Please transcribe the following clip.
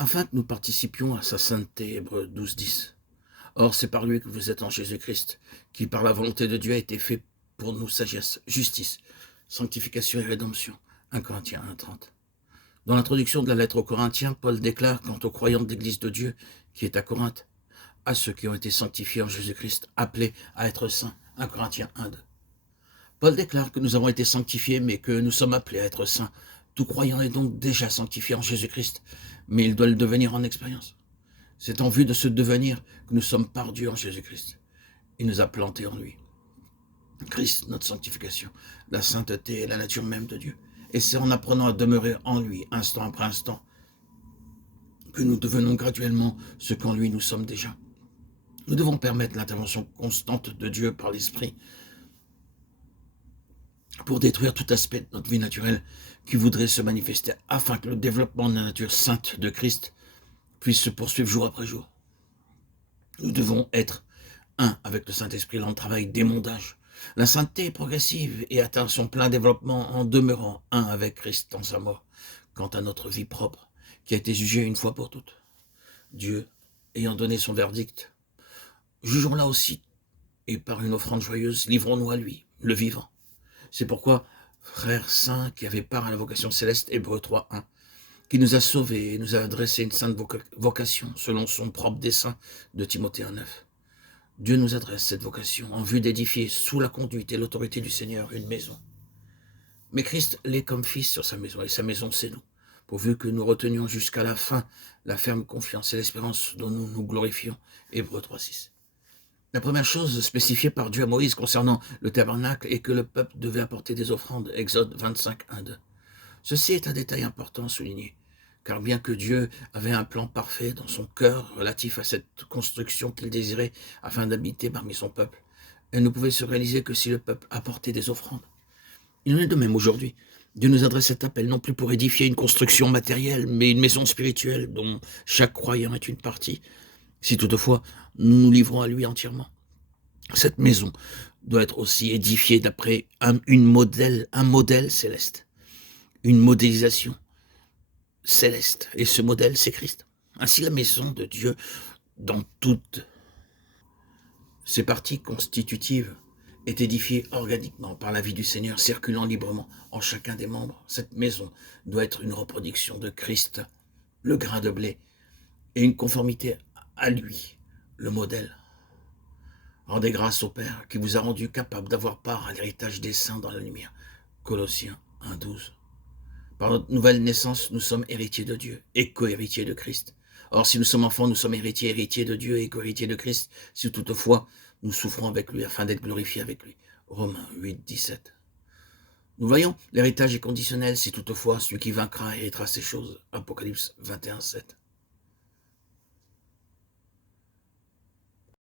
afin que nous participions à sa sainteté. Hébreux 12:10. Or, c'est par lui que vous êtes en Jésus-Christ, qui par la volonté de Dieu a été fait pour nous sagesse, justice, sanctification et rédemption. 1 Corinthiens 1:30. Dans l'introduction de la lettre aux Corinthiens, Paul déclare quant aux croyants de l'Église de Dieu qui est à Corinthe, à ceux qui ont été sanctifiés en Jésus-Christ, appelés à être saints. 1 Corinthiens 1:2. Paul déclare que nous avons été sanctifiés, mais que nous sommes appelés à être saints. Tout croyant est donc déjà sanctifié en Jésus-Christ, mais il doit le devenir en expérience. C'est en vue de ce devenir que nous sommes par Dieu en Jésus-Christ. Il nous a plantés en lui. Christ, notre sanctification, la sainteté et la nature même de Dieu. Et c'est en apprenant à demeurer en lui, instant après instant, que nous devenons graduellement ce qu'en lui nous sommes déjà. Nous devons permettre l'intervention constante de Dieu par l'Esprit pour détruire tout aspect de notre vie naturelle qui voudrait se manifester afin que le développement de la nature sainte de Christ puisse se poursuivre jour après jour. Nous devons être un avec le Saint-Esprit dans le travail d'émondage. La sainteté est progressive et atteint son plein développement en demeurant un avec Christ dans sa mort. Quant à notre vie propre, qui a été jugée une fois pour toutes, Dieu ayant donné son verdict, jugeons-la aussi, et par une offrande joyeuse, livrons-nous à lui, le vivant. C'est pourquoi, frères saints qui avaient part à la vocation céleste, Hébreux 3:1, qui nous a sauvés et nous a adressé une sainte vocation selon son propre dessein de Timothée 1:9. Dieu nous adresse cette vocation en vue d'édifier sous la conduite et l'autorité du Seigneur une maison. Mais Christ l'est comme fils sur sa maison, et sa maison c'est nous, pourvu que nous retenions jusqu'à la fin la ferme confiance et l'espérance dont nous nous glorifions. Hébreux 3:6. La première chose spécifiée par Dieu à Moïse concernant le tabernacle est que le peuple devait apporter des offrandes. Exode 25:1-2. Ceci est un détail important à souligner, car bien que Dieu avait un plan parfait dans son cœur relatif à cette construction qu'il désirait afin d'habiter parmi son peuple, elle ne pouvait se réaliser que si le peuple apportait des offrandes. Il en est de même aujourd'hui. Dieu nous adresse cet appel non plus pour édifier une construction matérielle, mais une maison spirituelle dont chaque croyant est une partie, si toutefois nous nous livrons à lui entièrement. Cette maison doit être aussi édifiée d'après un modèle céleste, une modélisation céleste. Et ce modèle, c'est Christ. Ainsi, la maison de Dieu, dans toutes ses parties constitutives, est édifiée organiquement par la vie du Seigneur, circulant librement en chacun des membres. Cette maison doit être une reproduction de Christ, le grain de blé, et une conformité à lui, le modèle. Rendez grâce au Père qui vous a rendu capable d'avoir part à l'héritage des saints dans la lumière. Colossiens 1:12. Par notre nouvelle naissance, nous sommes héritiers de Dieu et co-héritiers de Christ. Or, si nous sommes enfants, nous sommes héritiers de Dieu et co-héritiers de Christ, si toutefois nous souffrons avec lui afin d'être glorifiés avec lui. Romains 8:17. Nous voyons, l'héritage est conditionnel si toutefois celui qui vaincra héritera ces choses. Apocalypse 21:7.